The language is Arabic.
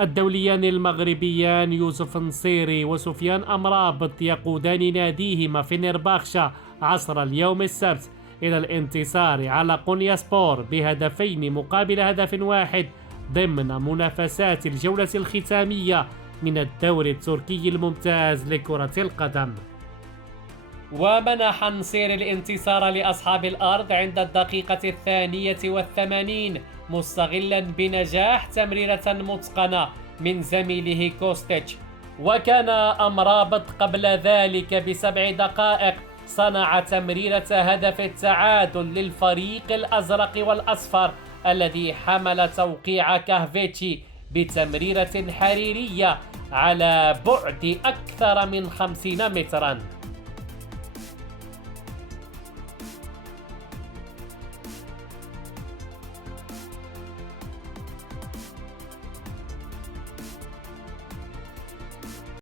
الدوليان المغربيان يوسف نصيري وسفيان أمرابط يقودان ناديهما فنرباخشة عصر اليوم السبت إلى الانتصار على قونيا سبور بهدفين مقابل هدف واحد ضمن منافسات الجولة الختامية من الدوري التركي الممتاز لكرة القدم. ومنح نصير الانتصار لأصحاب الأرض عند الدقيقة 82 مستغلا بنجاح تمريرة متقنة من زميله كوستيتش. وكان أمرابط قبل ذلك ب7 دقائق صنع تمريرة هدف التعادل للفريق الأزرق والأصفر الذي حمل توقيع كهفيتشي بتمريرة حريرية على بعد أكثر من 50 مترا.